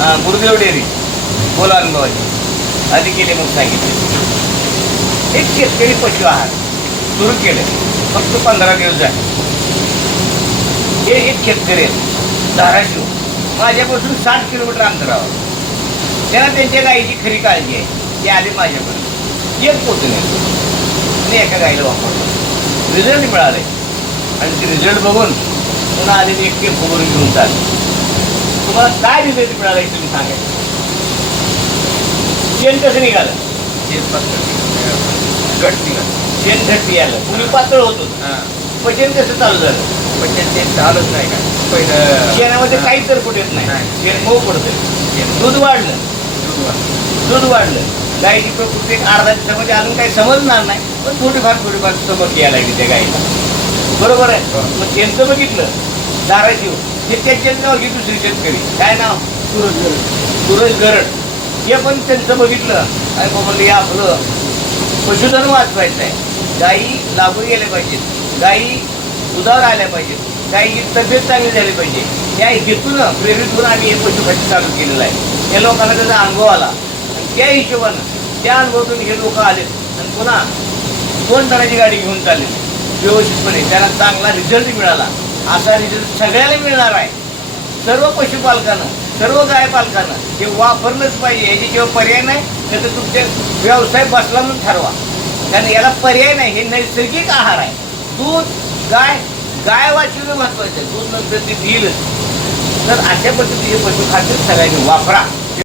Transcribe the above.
Gurudev dairy बोला अनुभवाची आधी केले मग सांगितले. एक शेतकरी पशु आहार सुरू केलं, फक्त 15 दिवस झाले. हे एक शेतकरी आहेत धाराशिव, माझ्यापासून 60 किलोमीटर अंतरावर. त्यांना त्यांच्या गायीची खरी काळजी आहे. ते आले माझ्यापर्यंत, एक पोतं नाही आणि एका गाईला वापरलं, रिझल्ट मिळाले. आणि ते रिझल्ट बघून पुन्हा आले ते एकटे फुगून घेऊन चालले. तुम्हाला काय रिझल्ट मिळाला तुम्ही सांगायचं. शेण कसं निघालं, घट निघालं, शेण घट्टी आलं. पूर्वी पातळ होतं, पचन कसं चालू झालं. पचन ते चालूच नाही का पहिलं. शेणामध्ये काहीच तरफट येत नाही, शेण मऊ पडतं. दूध वाढलं, दूध वाढलं. गायीची प्रकृती अर्धा दिवसामध्ये अजून काही समजणार नाही, पण थोडीफार समज यायला लागली त्या गायीला. बरोबर आहे. मग त्यांचं बघितलं धाराशिव, हे त्याच्याच नावाची दुसरी शेतकरी, काय नाव, सूरज गरड. हे पण त्यांचं बघितलं आणि म्हणले आपलं पशुधन वाचवायचं आहे. गायी लागून गेल्या पाहिजेत, गायी दुधावर आल्या पाहिजेत, गायीची तब्येत चांगली झाली पाहिजे. त्या हेतून प्रेरित होऊन आम्ही हे पशुखाद्य चालू केलेलं आहे. या लोकांना त्याचा अनुभव आला आणि त्या हिशोबानं त्या अनुभवातून हे लोक आले आणि पुन्हा 2 टनाची गाडी घेऊन चालले व्यवस्थितपणे. त्यांना चांगला रिझल्ट मिळाला. असा रिझल्ट सगळ्याला मिळणार आहे. सर्व पशुपालकांना, सर्व गाय पालकांना हे वापरलंच पाहिजे. याच्याशिवाय पर्याय नाही. तर तुमचे व्यवसाय बसला म्हणून ठरवा, कारण याला पर्याय नाही. हे नैसर्गिक आहार आहे. दूध गाय वाचवणं महत्वाचं आहे. दूध नंतर ते देईलच. तर अशा पद्धतीचे पशुखाद्य सगळ्यांनी वापरा.